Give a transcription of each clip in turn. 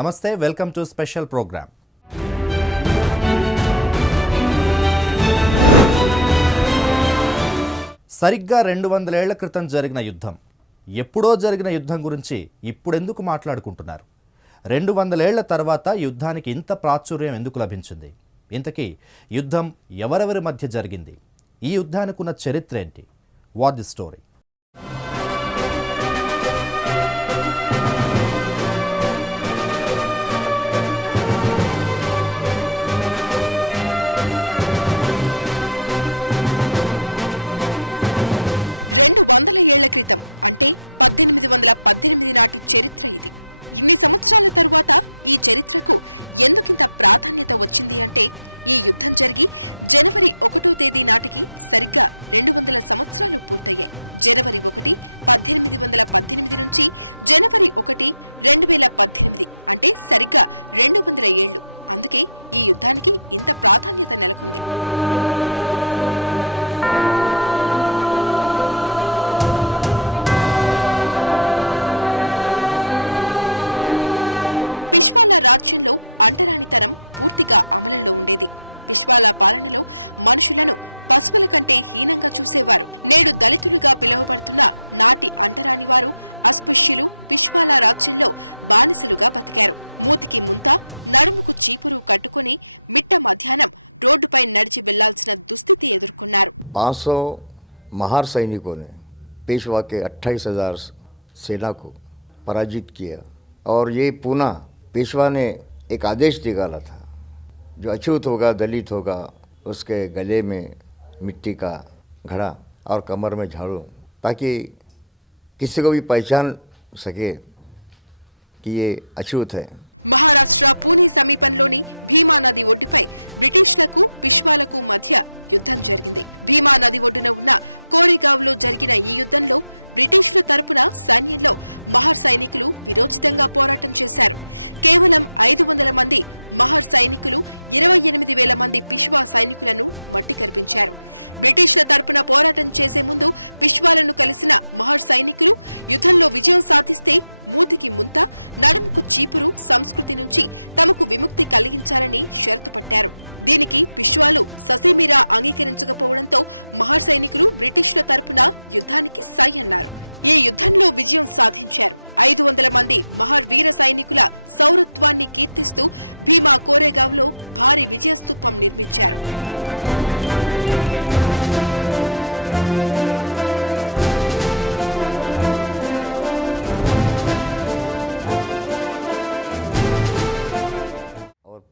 నమస్తే, welcome to special programme. సరిగ్గా 200 ఏళ్ల క్రితం జరిగిన యుద్ధం, ఎప్పుడో జరిగిన యుద్ధం గురించి ఇప్పుడెందుకు మాట్లాడుకుంటున్నారు? 200 ఏళ్ల తర్వాత యుద్ధానికి ఇంత ప్రాచుర్యం ఎందుకు లభించింది? ఇంతకీ యుద్ధం ఎవరెవరి మధ్య జరిగింది? ఈ యుద్ధానికి ఉన్న చరిత్ర ఏంటి? What the story? पाँच सौ महार सैनिकों ने पेशवा के 28,000 सेना को पराजित किया और ये पूना पेशवा ने एक आदेश निकाला था, जो अछूत होगा, दलित होगा, उसके गले में मिट्टी का घड़ा और कमर में झाड़ू, ताकि किसी को भी पहचान सके कि ये अछूत है.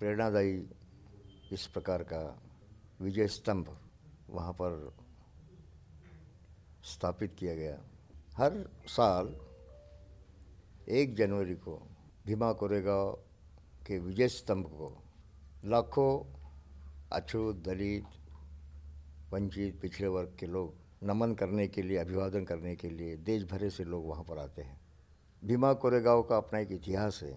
प्रेरणादायी इस प्रकार का विजय स्तंभ वहाँ पर स्थापित किया गया. हर साल 1 जनवरी को भीमा कोरेगांव के विजय स्तंभ को लाखों अछूत, दलित, वंचित, पिछड़े वर्ग के लोग नमन करने के लिए, अभिवादन करने के लिए देश भर से लोग वहाँ पर आते हैं. भीमा कोरेगांव का अपना एक इतिहास है.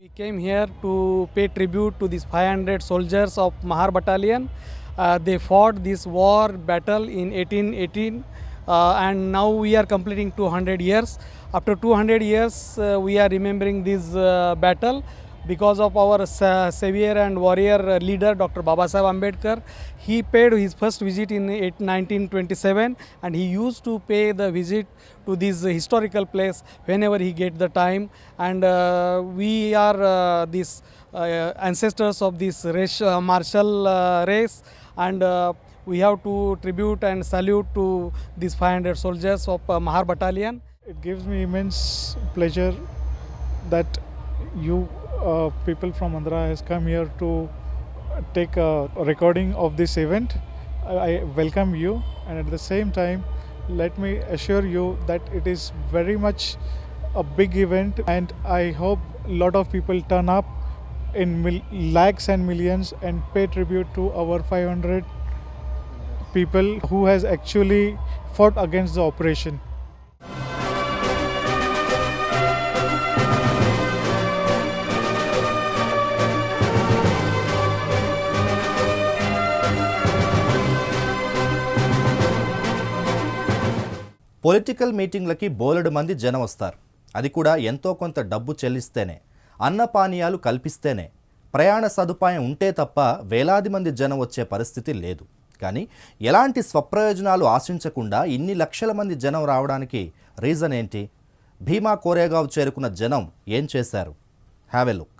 We came here to pay tribute to these 500 soldiers of Mahar Battalion. They fought this war battle in 1818 and now we are completing 200 years. After 200 years we are remembering this battle because of our savior and warrior leader Dr. Babasaheb Ambedkar. He paid his first visit in 1927 and he used to pay the visit to this historical place whenever he get the time, and we are these ancestors of this race, martial race, and we have to tribute and salute to these 500 soldiers of Mahar Battalion. It gives me immense pleasure that you people from Andhra has come here to take a recording of this event I welcome you, and at the same time, let me assure you that it is very much a big event, and I hope a lot of people turn up in lakhs and millions and pay tribute to our 500 people who has actually fought against the operation. Political మీటింగ్లకి బోలెడు మంది జనం వస్తారు. అది కూడా ఎంతో కొంత డబ్బు చెల్లిస్తేనే, అన్నపానీయాలు కల్పిస్తేనే, ప్రయాణ సదుపాయం ఉంటే తప్ప వేలాది మంది జనం వచ్చే పరిస్థితి లేదు. కానీ ఎలాంటి స్వప్రయోజనాలు ఆశించకుండా ఇన్ని లక్షల మంది జనం రావడానికి రీజన్ ఏంటి? భీమా కోరేగావ్ చేరుకున్న జనం ఏం చేశారు? Have a look.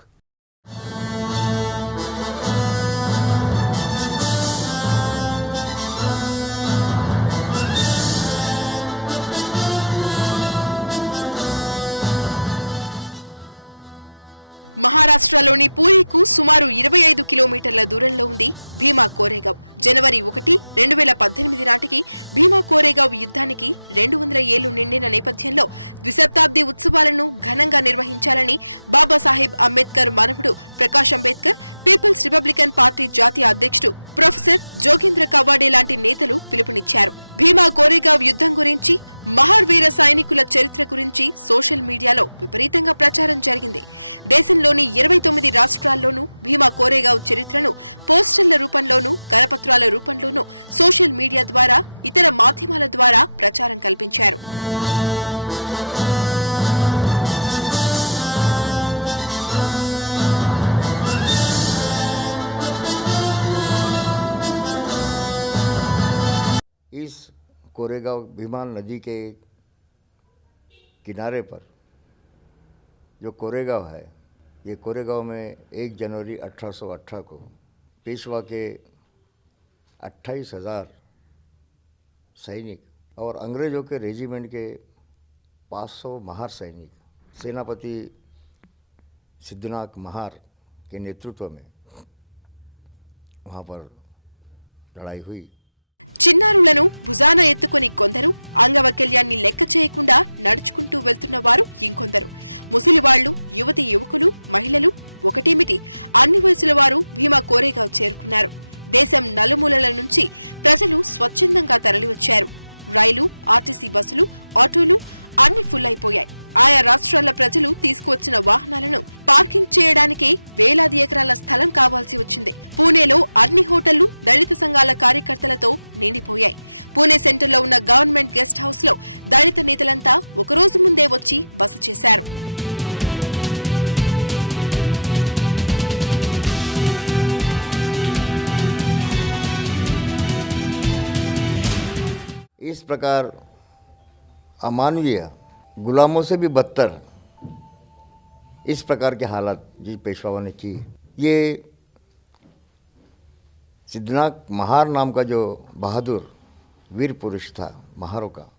इस कोरेगांव भीमा नदी के किनारे पर जो कोरेगांव है, ये कोरेगांव में 1 जनवरी 1818 को पेशवा के 28,000 सैनिक और अंग्रेज़ों के रेजिमेंट के 500 महार सैनिक सेनापति सिद्धनाथ महार के नेतृत्व में वहाँ पर लड़ाई हुई। इस प्रकार अमानवीय गुलामों से भी बदतर इस प्रकार के हालात जी पेशवाओं ने की। ये सिद्धनाथ महार नाम का जो बहादुर वीर पुरुष था महारों का,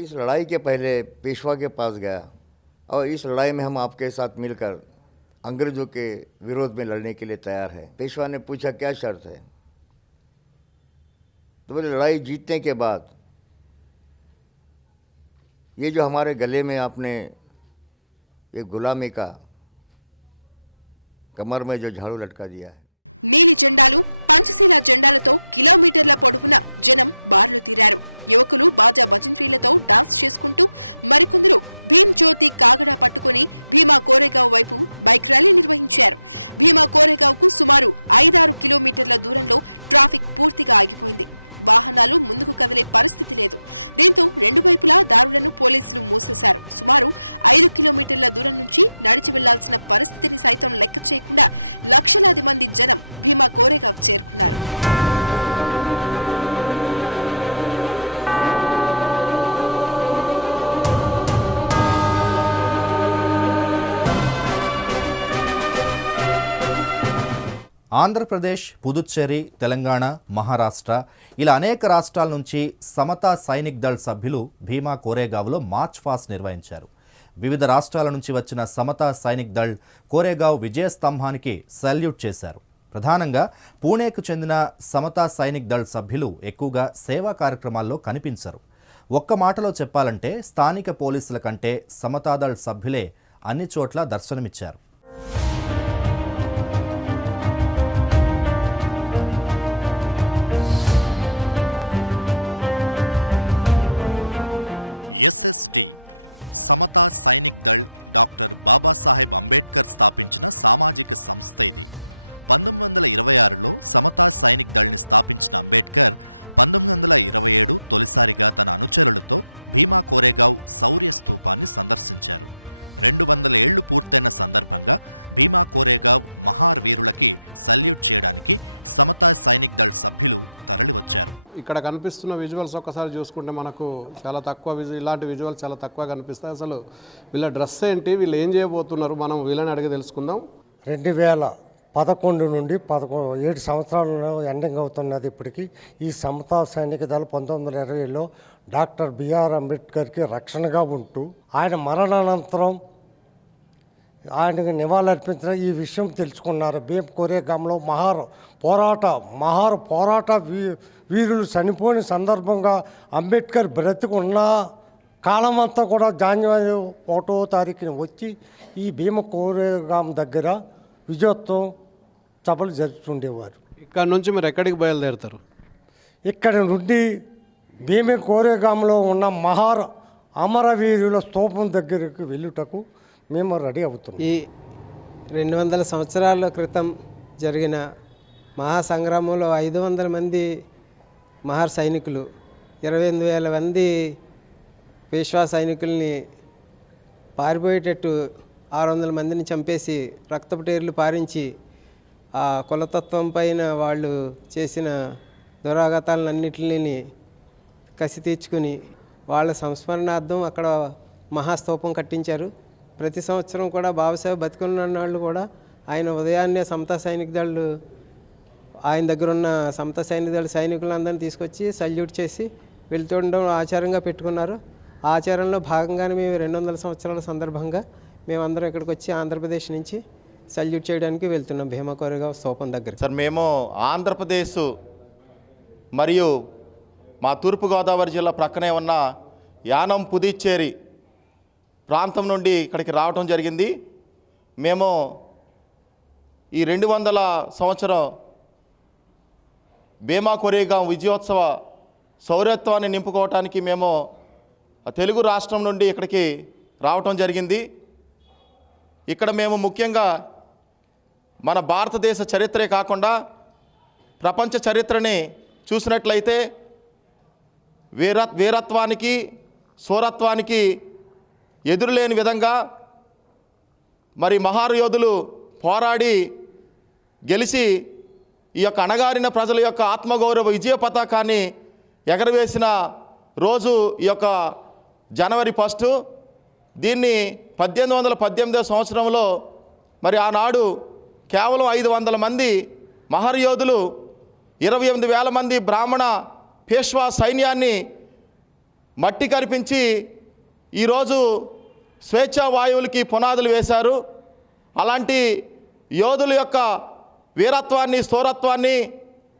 इस लड़ाई के पहले पेशवा के पास गया और इस लड़ाई में हम आपके साथ मिलकर अंग्रेज़ों के विरोध में लड़ने के लिए तैयार हैं। पेशवा ने पूछा क्या शर्त है? तो बोले लड़ाई जीतने के बाद ये जो हमारे गले में आपने ये गुलामी का कमर में जो झाड़ू लटका दिया है, ఆంధ్రప్రదేశ్, పుదుచ్చేరి, తెలంగాణ, మహారాష్ట్ర ఇలా అనేక రాష్ట్రాల నుంచి సమతా సైనిక్ దళ్ సభ్యులు భీమా కోరేగావ్లో మార్చ్ ఫాస్ట్ నిర్వహించారు. వివిధ రాష్ట్రాల నుంచి వచ్చిన సమతా సైనిక్ దళ్ కోరేగావ్ విజయ స్తంభానికి సల్యూట్ చేశారు. ప్రధానంగా పూణేకు చెందిన సమతా సైనిక్ దళ్ సభ్యులు ఎక్కువగా సేవా కార్యక్రమాల్లో కనిపించరు. ఒక్క మాటలో చెప్పాలంటే స్థానిక పోలీసుల కంటే సమతాదళ్ సభ్యులే అన్ని చోట్ల దర్శనమిచ్చారు. ఇక్కడ కనిపిస్తున్న విజువల్స్ ఒక్కసారి చూసుకుంటే మనకు చాలా తక్కువ ఇలాంటి విజువల్స్ చాలా తక్కువ కనిపిస్తాయి. అసలు వీళ్ళ డ్రెస్ ఏంటి, వీళ్ళు ఏం చేయబోతున్నారు, మనం వీళ్ళని అడిగి తెలుసుకుందాం. 2011 నుండి 7 సంవత్సరాలలో ఎండింగ్ అవుతున్నది. ఇప్పటికీ ఈ సమతా సైనిక దళ 1920లో డాక్టర్ బిఆర్ అంబేద్కర్కి రక్షణగా ఉంటూ ఆయన మరణానంతరం ఆయనకు నివాళులర్పించిన ఈ విషయం తెలుసుకున్నారు. భీమ్ కోరేగాంలో మహార పోరాట వీరులు చనిపోయిన సందర్భంగా అంబేద్కర్ బ్రతికున్న కాలమంతా కూడా జనవరి 1వ తారీఖున వచ్చి ఈ భీమ కోరేగాం దగ్గర విజయోత్సవం సభలు జరుపుతుండేవారు. ఇక్కడ నుంచి మీరు ఎక్కడికి బయలుదేరుతారు? ఇక్కడి నుండి భీమ కోరేగాంలో ఉన్న అమరవీరుల స్తూపం దగ్గరికి వెళ్ళుటకు మేము రెడీ అవుతున్నాం. ఈ 200 సంవత్సరాల క్రితం జరిగిన మహాసంగ్రామంలో 500 మంది మహార్ సైనికులు 28,000 మంది పేష్వా సైనికుల్ని పారిపోయేటట్టు 600 మందిని చంపేసి రక్తపుటేర్లు పారించి ఆ కులతత్వం పైన వాళ్ళు చేసిన దురాఘాతాలన్నింటినీ కసి తీర్చుకుని వాళ్ళ సంస్మరణార్థం అక్కడ మహాస్తూపం కట్టించారు. ప్రతి సంవత్సరం కూడా బాబాసాహెబ్ బతికున్న వాళ్ళు కూడా ఆయన ఉదయాన్నే సమతా సైనిక దళ్ ఆయన దగ్గర ఉన్న సమతా సైనిక దళ సైనికులందరినీ తీసుకొచ్చి సల్యూట్ చేసి వెళ్తుండడం ఆచారంగా పెట్టుకున్నారు. ఆచారంలో భాగంగానే మేము 200 సంవత్సరాల సందర్భంగా మేమందరం ఇక్కడికి వచ్చి ఆంధ్రప్రదేశ్ నుంచి సల్యూట్ చేయడానికి వెళ్తున్నాం భీమా కోరేగావ్ స్తూపం దగ్గర. సార్, మేము ఆంధ్రప్రదేశ్ మరియు మా తూర్పుగోదావరి జిల్లా ప్రక్కనే ఉన్న యానం పుదుచ్చేరి ప్రాంతం నుండి ఇక్కడికి రావటం జరిగింది. మేము ఈ 200 సంవత్సరం భీమా కోరేగాం విజయోత్సవ శౌర్యత్వాన్ని నింపుకోవటానికి మేము తెలుగు రాష్ట్రం నుండి ఇక్కడికి రావటం జరిగింది. ఇక్కడ మేము ముఖ్యంగా మన భారతదేశ చరిత్రే కాకుండా ప్రపంచ చరిత్రని చూసినట్లయితే వీరత్వానికి శూరత్వానికి ఎదురులేని విధంగా మరి మహార్ యోధులు పోరాడి గెలిచి ఈ యొక్క అణగారిన ప్రజల యొక్క ఆత్మగౌరవ విజయ పతాకాన్ని ఎగరవేసిన రోజు ఈ యొక్క జనవరి 1. దీన్ని 1818 సంవత్సరంలో మరి ఆనాడు కేవలం 500 మంది మహర్ యోధులు 28,000 మంది బ్రాహ్మణ పేష్వా సైన్యాన్ని మట్టి కరిపించి ఈరోజు స్వేచ్ఛా వాయువులకి పునాదులు వేశారు. అలాంటి యోధుల యొక్క వీరత్వాన్ని, స్థూరత్వాన్ని,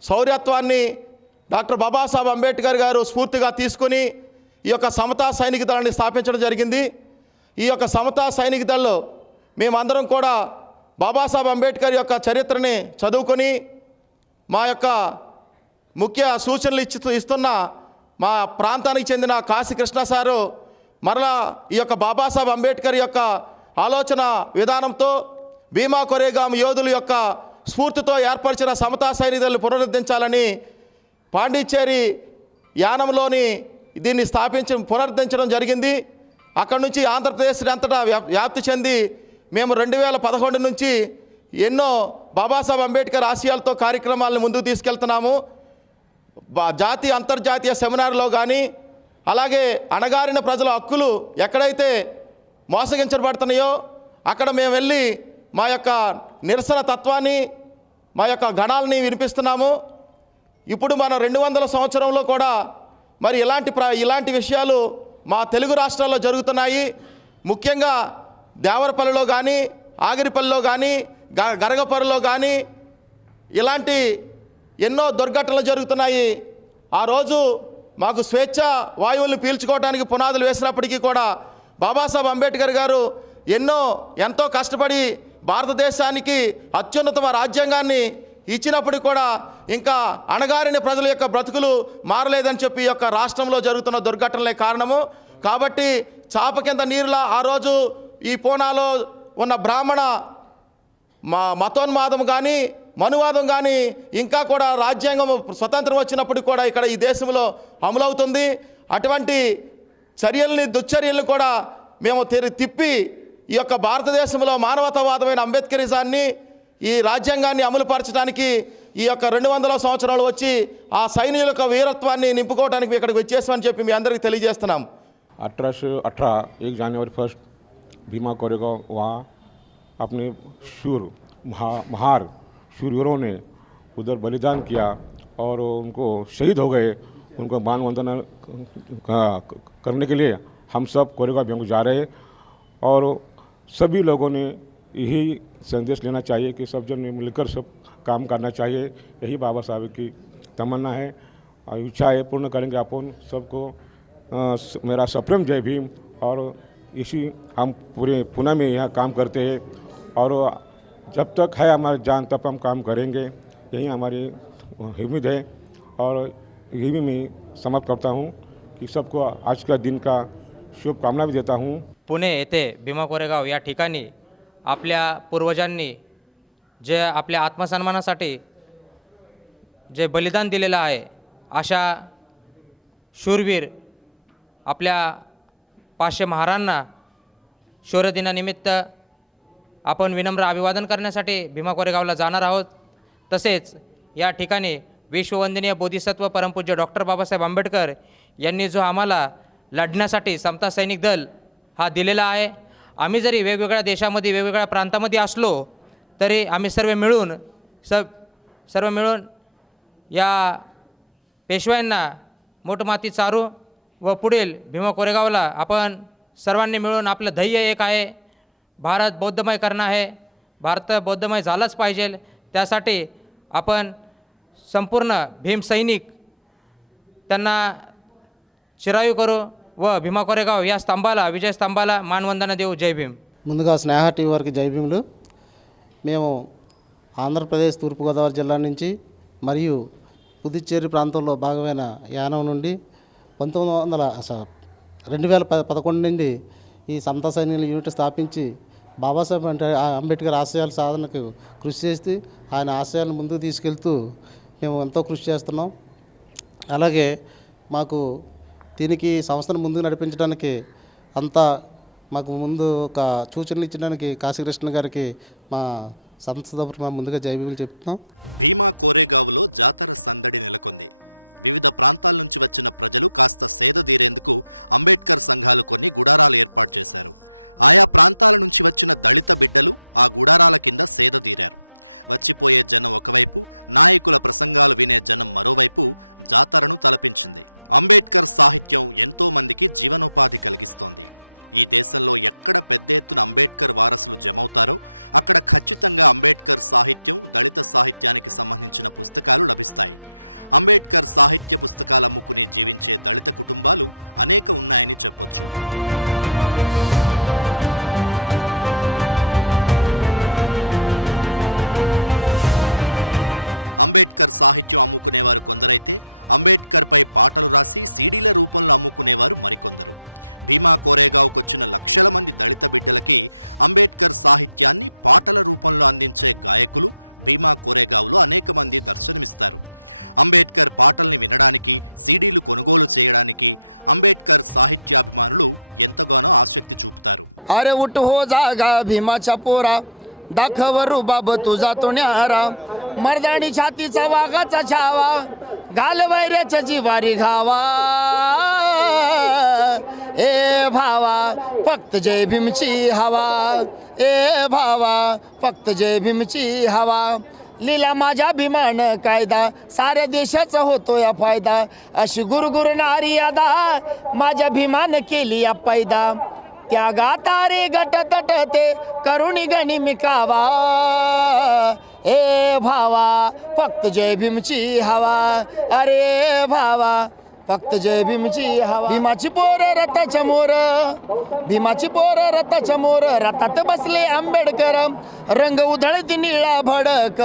శౌర్యత్వాన్ని డాక్టర్ బాబాసాహెబ్ అంబేద్కర్ గారు స్ఫూర్తిగా తీసుకుని ఈ యొక్క సమతా సైనిక దళాన్ని స్థాపించడం జరిగింది. ఈ యొక్క సమతా సైనిక దళంలో మేమందరం కూడా బాబాసాహెబ్ అంబేద్కర్ యొక్క చరిత్రని చదువుకొని మా యొక్క ముఖ్య సూచనలు ఇస్తున్న మా ప్రాంతానికి చెందిన కాశీ కృష్ణ సారు మరలా ఈ యొక్క బాబాసాహెబ్ అంబేద్కర్ యొక్క ఆలోచన విధానంతో భీమా కోరేగాం యోధుల యొక్క స్ఫూర్తితో ఏర్పరిచిన సమతా సైనిక దళాన్ని పునరుద్ధరించాలని పాండిచ్చేరి యానంలోని దీన్ని పునరుద్ధరించడం జరిగింది. అక్కడ నుంచి ఆంధ్రప్రదేశ్ అంతటా వ్యాప్తి చెంది మేము 2011 నుంచి ఎన్నో బాబాసాహెబ్ అంబేద్కర్ ఆశయాలతో కార్యక్రమాలను ముందుకు తీసుకెళ్తున్నాము. జాతీయ అంతర్జాతీయ సెమినార్లో కానీ, అలాగే అణగారిన ప్రజల హక్కులు ఎక్కడైతే మోసగించబడుతున్నాయో అక్కడ మేము వెళ్ళి మా యొక్క నిరసన తత్వాన్ని, మా యొక్క గణాలని వినిపిస్తున్నాము. ఇప్పుడు మన 200 సంవత్సరంలో కూడా మరి ఇలాంటి విషయాలు మా తెలుగు రాష్ట్రాల్లో జరుగుతున్నాయి. ముఖ్యంగా దేవరపల్లిలో కానీ, ఆగిరిపల్లిలో కానీ, గరగపల్లిలో కానీ ఇలాంటి ఎన్నో దుర్ఘటనలు జరుగుతున్నాయి. ఆ రోజు మాకు స్వేచ్ఛ వాయువులను పీల్చుకోవడానికి పునాదులు వేసినప్పటికీ కూడా బాబాసాహెబ్ అంబేద్కర్ గారు ఎంతో కష్టపడి భారతదేశానికి అత్యున్నత రాజ్యాంగాన్ని ఇచ్చినప్పుడు కూడా ఇంకా అణగారిన ప్రజల యొక్క బ్రతుకులు మారలేదని చెప్పి ఈ యొక్క రాష్ట్రంలో జరుగుతున్న దుర్ఘటనలే కారణము. కాబట్టి చాప కింద నీరులా ఆ రోజు ఈ పూనాలో ఉన్న బ్రాహ్మణ మతోన్మాదం కానీ, మనువాదం కానీ ఇంకా కూడా రాజ్యాంగం స్వతంత్రం వచ్చినప్పుడు కూడా ఇక్కడ ఈ దేశంలో అమలవుతుంది. అటువంటి దుశ్చర్యల్ని కూడా మేము తిప్పి ఈ యొక్క భారతదేశంలో మానవతావాదమైన అంబేద్కరిజాన్ని, ఈ రాజ్యాంగాన్ని అమలుపరచడానికి ఈ యొక్క 200 సంవత్సరాలు వచ్చి ఆ సైనికుల యొక్క వీరత్వాన్ని నింపుకోవడానికి ఇక్కడికి వచ్చేసామని చెప్పి మీ అందరికీ తెలియజేస్తున్నాం. 1818 1 जनवरी 1 भीमा कोरेगांव वहाँ अपने महार शूरवीरों ने उधर बलिदान किया और उनको शहीद हो गए. उनको मान वंदना करने के लिए हम सब कोरेगांव बैंक जा रहे हैं और सभी लोगों ने यही संदेश लेना चाहिए कि सब जन मिलकर सब काम करना चाहिए. यही बाबा साहब की तमन्ना है और इच्छा है, पूर्ण करेंगे अपन सबको. मेरा सप्रेम जय भीम. और इसी हम पूरे पुणे में यहाँ काम करते हैं और जब तक है हमारी जान तब हम काम करेंगे. यही हमारी उम्मीद है और यही मैं समाप्त करता हूँ कि सबको आज का दिन का शुभकामना भी देता हूँ. पुणे येथे भीमा कोरेगाव या ठिकाणी आपल्या पूर्वजांनी जे आपल्या आत्मसन्मानासाठी जे बलिदान दिलेलं आहे अशा शूरवीर आपल्या 500 महारांना शौर्यदिनानिमित्त आपण विनम्र अभिवादन करण्यासाठी भीमा कोरेगावला जाणार आहोत. तसेच या ठिकाणी विश्ववंदनीय बोधिसत्व परमपूज्य डॉक्टर बाबासाहेब आंबेडकर यांनी जो आम्हाला लढण्यासाठी समता सैनिक दल हा दिलेला आहे. आम्ही जरी वेगवेगळ्या देशामध्ये वेगवेगळ्या प्रांतामध्ये असलो तरी आम्ही सर्व मिळून या पेशव्यांना मोठमाती चारू व पुढील भीमा कोरेगावला आपण सर्वांनी मिळून आपलं ध्येय एक आहे, भारत बौद्धमय करणं आहे. भारत बौद्धमय झालाच पाहिजे. त्यासाठी आपण संपूर्ण भीम सैनिक त्यांना चिरायू करू व भीमा कोरेगाव या स्तंभाला, విజయ स्तंभाला మానవందన దేవు. జై భీమ్. ముందుగా స్నేహ టీవీ వారికి జై భీములు. మేము ఆంధ్రప్రదేశ్ తూర్పుగోదావరి జిల్లా నుంచి మరియు పుదుచ్చేరి ప్రాంతంలో భాగమైన యానం నుండి 2011 నుండి ఈ సమతా సైనికుల యూనిట్ స్థాపించి బాబాసాహెబ్ అంబేద్కర్ ఆశయాల సాధనకు కృషి చేస్తూ ఆయన ఆశయాలను ముందుకు తీసుకెళ్తూ మేము ఎంతో కృషి చేస్తున్నాం. అలాగే మాకు దీనికి సంస్థను ముందుకు నడిపించడానికి అంతా మాకు ముందు ఒక సూచనలు ఇచ్చడానికి కాశీకృష్ణ గారికి మా సంస్థ తరపున ముందుగా జై భీములు చెప్తున్నాం. अरे उठ हो जागा भीमाच्या पोरा, दाखव रुबाब तुझा तो न्यारा, मर्दानी छातीचा वाघाचा छावा, घाल वैऱ्याच्या जिवारी घावा, ए भावा फक्त जय भीमची हवा, ए भावा फक्त जय भीमची हवा, लिला माझ्या भीमान कायदा, साऱ्या देशाचा होतो या फायदा, अशी गुरगुरणारी अदा माझ्या भीमान केली या पैदा, त्या गाता रे गट तटते करुणी गणी मिकावा, ए भावा फक्त जय भीमची हवा, अरे भावा फक्त जय भीमची हवा, भीमाची पोर रथाच्या मोर, भीमाची पोर रथाच्या मोर, रथात बसले आंबेडकर, रंग उधळती निळा भडक,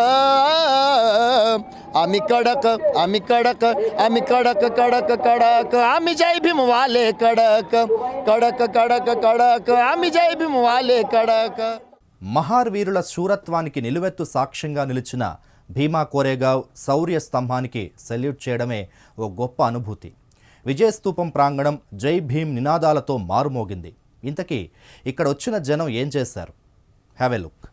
आम्ही कडक आम्ही कडक आम्ही कडक कडक कडक, आम्ही जय भीम वाले कडक कडक कडक कडक, आम्ही जय भीम वाले कडक. మహార్ వీరుల శూరత్వానికి నిలువెత్తు సాక్ష్యంగా నిలిచిన భీమా కోరేగావ్ శౌర్య స్తంభానికి సెల్యూట్ చేయడమే ఓ గొప్ప అనుభూతి. విజయస్తూపం ప్రాంగణం జై భీమ్ నినాదాలతో మారుమోగింది. ఇంతకీ ఇక్కడ వచ్చిన జనం ఏం చేశారు? Have a look.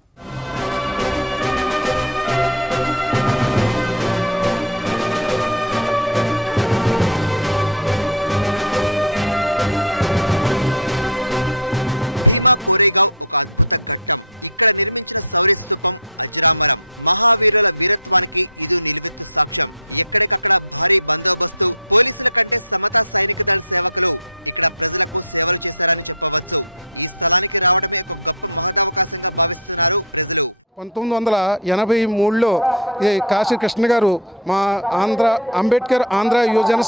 (1983) ఈ కాశీ కృష్ణ గారు మా అంబేద్కర్ ఆంధ్ర యువజన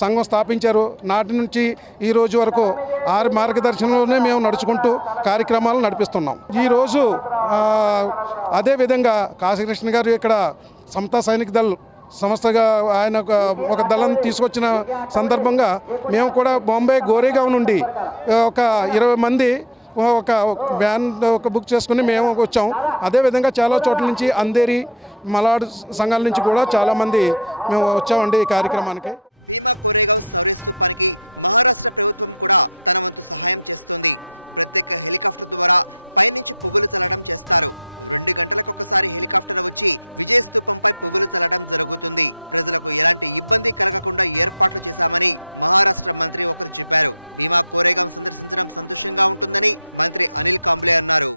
సంఘం స్థాపించారు. నాటి నుంచి ఈ రోజు వరకు ఆరు మార్గదర్శనంలోనే మేము నడుచుకుంటూ కార్యక్రమాలు నడిపిస్తున్నాం. ఈరోజు అదేవిధంగా కాశీ కృష్ణ గారు ఇక్కడ సమతా సైనిక్ దళ్ సంస్థగా ఆయన ఒక దళం తీసుకొచ్చిన సందర్భంగా మేము కూడా బాంబే గోరేగావ్ నుండి ఒక 20 మంది ఒక వ్యాన్ బుక్ చేసుకుని మేము వచ్చాం. అదేవిధంగా చాలా చోట్ల నుంచి అందేరి మలాడ్ సంఘాల నుంచి కూడా చాలామంది మేము వచ్చామండి ఈ కార్యక్రమానికి.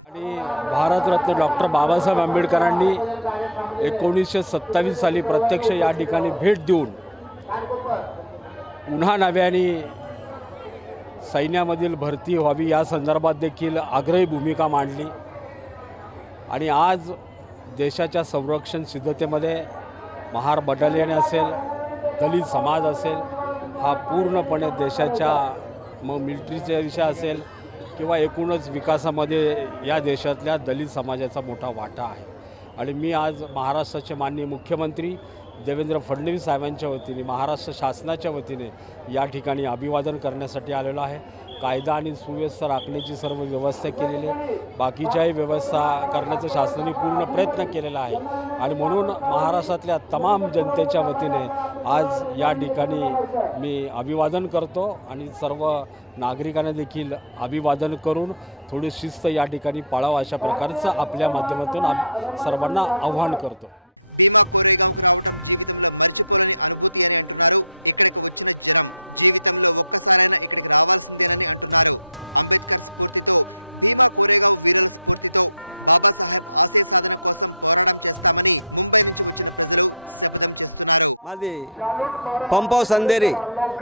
आणि भारतरत्न डॉक्टर बाबासाहेब आंबेडकरांनी 1927 साली प्रत्यक्ष या ठिकाणी भेट देऊन पुन्हा नव्याने सैन्यामधील भरती व्हावी या संदर्भात देखील आग्रही भूमिका मांडली. आणि आज देशाच्या संरक्षण सिद्धतेमध्ये महार बटालियन असेल, दलित समाज असेल, हा पूर्णपणे देशाच्या मिलिटरीचा विषय असेल किंवा एकूणच विकासामध्ये या देशातल्या दलित समाजाचा मोठा वाटा आहे. आणि मी आज महाराष्ट्राचे माननीय मुख्यमंत्री देवेंद्र फडणवीस साहेबांच्या वतीने, महाराष्ट्र शासनाच्या वतीने या ठिकाणी अभिवादन करण्यासाठी आलेलो आहे. कायदा आणि सुव्यवस्था राखण्याची सर्व व्यवस्था केलेली आहे, बाकीच्याही व्यवस्था करण्याचा शासनाने पूर्ण प्रयत्न केलेला आहे. आणि म्हणून महाराष्ट्रातल्या तमाम जनतेच्या वतीने आज या ठिकाणी मी अभिवादन करतो आणि सर्व नागरिकांना देखील अभिवादन करून थोडी शिस्त या ठिकाणी पाळावं अशा प्रकारचं आपल्या माध्यमातून सर्वांना आव्हान करतो. మాది పంప్ హౌస్ అందేరి,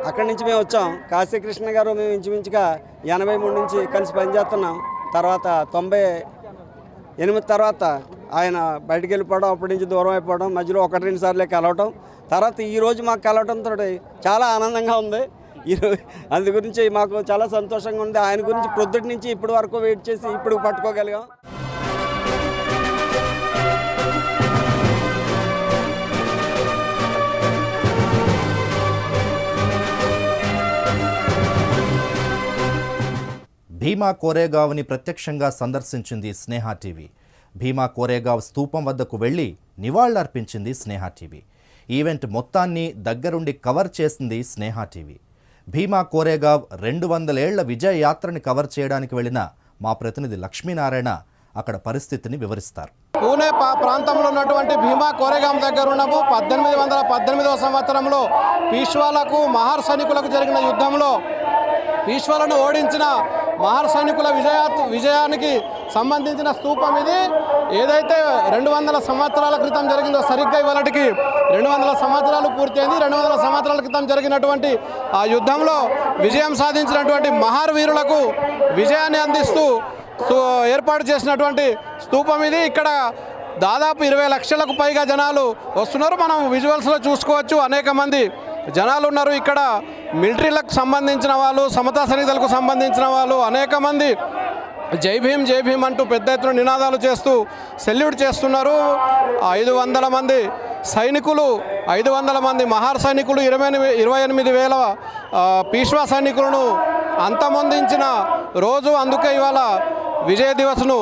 అక్కడి నుంచి మేము వచ్చాం. కాశీకృష్ణ గారు మేము ఇంచుమించుగా 83 నుంచి కలిసి పనిచేస్తున్నాం. తర్వాత 98 తర్వాత ఆయన బయటికి వెళ్ళిపోవడం, అప్పటి నుంచి దూరం అయిపోవడం, మధ్యలో 1-2 సార్లే కలవటం, తర్వాత ఈరోజు మాకు కలవటంతో చాలా ఆనందంగా ఉంది. ఈరోజు అందు గురించి మాకు చాలా సంతోషంగా ఉంది. ఆయన గురించి ప్రొద్దుటి నుంచి ఇప్పటి వరకు వెయిట్ చేసి ఇప్పుడు పట్టుకోగలిగాం. భీమా కోరేగావ్ని ప్రత్యక్షంగా సందర్శించింది స్నేహ టీవీ. భీమా కోరేగావ్ స్తూపం వద్దకు వెళ్లి నివాళులర్పించింది స్నేహ టీవీ. ఈవెంట్ మొత్తాన్ని దగ్గరుండి కవర్ చేసింది స్నేహ టీవీ. భీమా కోరేగావ్ 200 ఏళ్ల విజయ యాత్రని కవర్ చేయడానికి వెళ్ళిన మా ప్రతినిధి లక్ష్మీనారాయణ అక్కడ పరిస్థితిని వివరిస్తారు. పూణే ప్రాంతంలో ఉన్నటువంటి భీమా కోరేగాం దగ్గర ఉన్నాము. 1818వ సంవత్సరంలో పీష్వాలకు మహార్ సైనికులకు జరిగిన యుద్ధంలో పీష్వాలను ఓడించిన మహార్ సైనికుల విజయానికి సంబంధించిన స్తూపం ఇది. ఏదైతే 200 సంవత్సరాల క్రితం జరిగిందో సరిగ్గా ఇవాళకి 200 సంవత్సరాలు పూర్తయింది. 200 సంవత్సరాల క్రితం జరిగినటువంటి ఆ యుద్ధంలో విజయం సాధించినటువంటి మహార్ వీరులకు విజయాన్ని అందిస్తూ ఏర్పాటు చేసినటువంటి స్తూపం ఇది. ఇక్కడ దాదాపు 20 లక్షలకు పైగా జనాలు వస్తున్నారు. మనం విజువల్స్లో చూసుకోవచ్చు, అనేక మంది జనాలు ఉన్నారు. ఇక్కడ మిలిటరీలకు సంబంధించిన వాళ్ళు, సమతా సైనికులకు సంబంధించిన వాళ్ళు అనేక మంది జై భీమ్ అంటూ పెద్ద ఎత్తున నినాదాలు చేస్తూ సెల్యూట్ చేస్తున్నారు. 500 మంది సైనికులు, 500 మంది మహార్ సైనికులు, 28,000 పీష్వా సైనికులను అంతమొందించిన రోజు. అందుకే ఇవాళ విజయ దివస్ను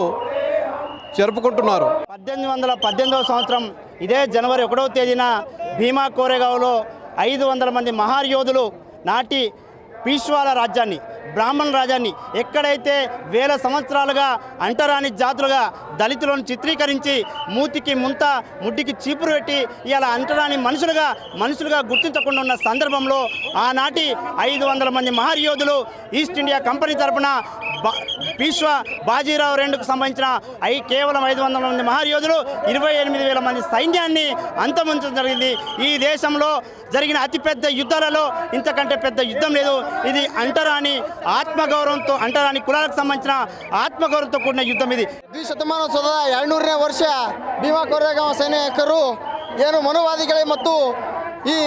జరుపుకుంటున్నారు. 1818వ సంవత్సరం ఇదే జనవరి 1వ తేదీన భీమా కోరేగావ్లో 500 మంది మహార్ యోధులు నాటి పీష్వాల రాజ్యాన్ని, బ్రాహ్మణ రాజ్యాన్ని ఎక్కడైతే వేల సంవత్సరాలుగా అంటరాని జాతులుగా దళితులను చిత్రీకరించి మూతికి ముంత ముడ్డికి చీపురు పెట్టి ఇలా అంటరాని మనుషులుగా గుర్తించకుండా ఉన్న సందర్భంలో ఆనాటి 500 మంది మహార్ యోధులు ఈస్ట్ ఇండియా కంపెనీ తరపున పీష్వా బాజీరావు రెండుకు సంబంధించిన కేవలం 500 మంది మహార్ యోధులు 28,000 మంది సైన్యాన్ని అంతమొంచడం జరిగింది. ఈ దేశంలో జరిగిన అతిపెద్ద యుద్ధాలలో ఇంతకంటే పెద్ద యుద్ధం లేదు. ఇది అంటరాని ಆತ್ಮಗೌರವಂತೂ ಅಂಟರಾನಿ ಕುಲಾలకు ಸಂಬಂಧಿಸಿನ ಆತ್ಮಗೌರವಂతో ಕೂಡಿನ ಯುದ್ಧ ಇದು. ಶತಮಾನೋತ್ಸವದ 200ನೇ ವರ್ಷ ಭೀಮಾ ಕೋರೇಗಾಂವ್ ಸೈನಿಕರು ಏನು ಮನುವಾದಿಗಳೇ ಮತ್ತು ಈ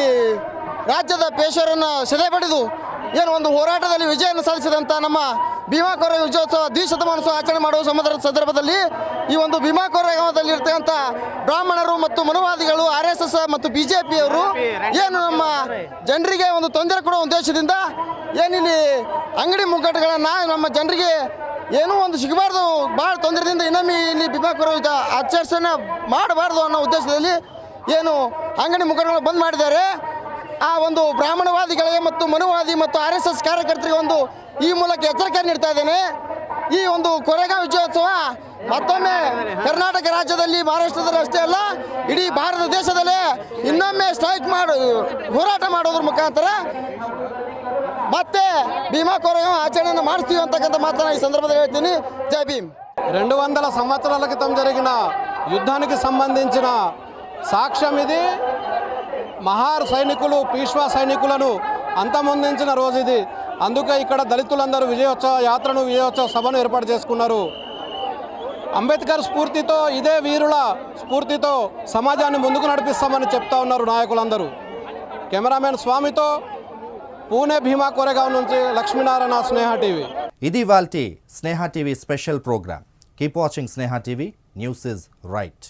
ರಾಜ್ಯದ ಪೇಶ್ವರನ್ನು ಸೆದೆಬಡಿದು ಏನು ಒಂದು ಹೋರಾಟದಲ್ಲಿ ವಿಜಯವನ್ನು ಸಾಧಿಸಿದಂಥ ನಮ್ಮ ಭೀಮಾ ಕೋರೇಗಾಂವ್ ವಿಜಯೋತ್ಸವ ದ್ವಿಶತಮಾನೋತ್ಸವ ಆಚರಣೆ ಮಾಡುವ ಸಂದರ್ಭದಲ್ಲಿ ಈ ಒಂದು ಭೀಮಾ ಕೋರೇಗಾಂವದಲ್ಲಿ ಇರ್ತಕ್ಕಂಥ ಬ್ರಾಹ್ಮಣರು ಮತ್ತು ಮನುವಾದಿಗಳು RSS ಮತ್ತು BJPಯವರು ಏನು ನಮ್ಮ ಜನರಿಗೆ ಒಂದು ತೊಂದರೆ ಕೊಡುವ ಉದ್ದೇಶದಿಂದ ಏನಿಲ್ಲಿ ಅಂಗಡಿ ಮುಗ್ಗಟ್ಟುಗಳನ್ನು ನಮ್ಮ ಜನರಿಗೆ ಏನೂ ಒಂದು ಸಿಗಬಾರ್ದು, ಭಾಳ ತೊಂದರೆಯಿಂದ ಇನ್ನೊಮ್ಮೆ ಇಲ್ಲಿ ಭೀಮಾ ಕೋರೇಗಾಂವ್ ಆಚರಣೆ ಮಾಡಬಾರ್ದು ಅನ್ನೋ ಉದ್ದೇಶದಲ್ಲಿ ಏನು ಅಂಗಡಿ ಮುಗ್ಗಟ್ಟುಗಳನ್ನು ಬಂದ್ ಮಾಡಿದ್ದಾರೆ. ಆ ಒಂದು ಬ್ರಾಹ್ಮಣವಾದಿಗಳಿಗೆ ಮತ್ತು ಮನುವಾದಿ ಮತ್ತು RSS ಕಾರ್ಯಕರ್ತರಿಗೆ ಒಂದು ಈ ಮೂಲಕ ಎಚ್ಚರಿಕೆ ನೀಡ್ತಾ ಇದ್ದೇನೆ. ಈ ಒಂದು ಕೋರೇಗಾಂವ್ ವಿಜಯೋತ್ಸವ ಮತ್ತೊಮ್ಮೆ ಕರ್ನಾಟಕ ರಾಜ್ಯದಲ್ಲಿ, ಮಹಾರಾಷ್ಟ್ರದಲ್ಲಿ ಅಷ್ಟೇ ಅಲ್ಲ, ಇಡೀ ಭಾರತ ದೇಶದಲ್ಲೇ ಇನ್ನೊಮ್ಮೆ ಹೋರಾಟ ಮಾಡೋದ್ರ ಮುಖಾಂತರ ಮತ್ತೆ ಭೀಮಾ ಕೋರೇಗಾಂವ್ ಆಚರಣೆಯನ್ನು ಮಾಡಿಸ್ತೀವಿ ಅಂತಕ್ಕಂಥ ಮಾತನ್ನ ಈ ಸಂದರ್ಭದಲ್ಲಿ ಹೇಳ್ತೀನಿ. ಜೈ ಭೀಮ್. 200 సంవత్సరాల క్రితం జరిగిన యుద్ధానికి సంబంధించిన సాక్ష్యం ఇది. మహార్ సైనికులు పీష్వా సైనికులను అంతమొందించిన రోజు ఇది. అందుకే ఇక్కడ దళితులందరూ విజయోత్సవ సభను ఏర్పాటు చేసుకున్నారు. అంబేద్కర్ స్ఫూర్తితో, ఇదే వీరుల స్ఫూర్తితో సమాజాన్ని ముందుకు నడిపిస్తామని చెప్తా ఉన్నారు నాయకులందరూ. కెమెరామెన్ స్వామితో పూణే భీమా కోరేగాంవ్ నుంచి లక్ష్మీనారాయణ, స్నేహ టీవీ. ఇది వాల్టి Sneha TV special programme. Keep watching Sneha TV. News is right.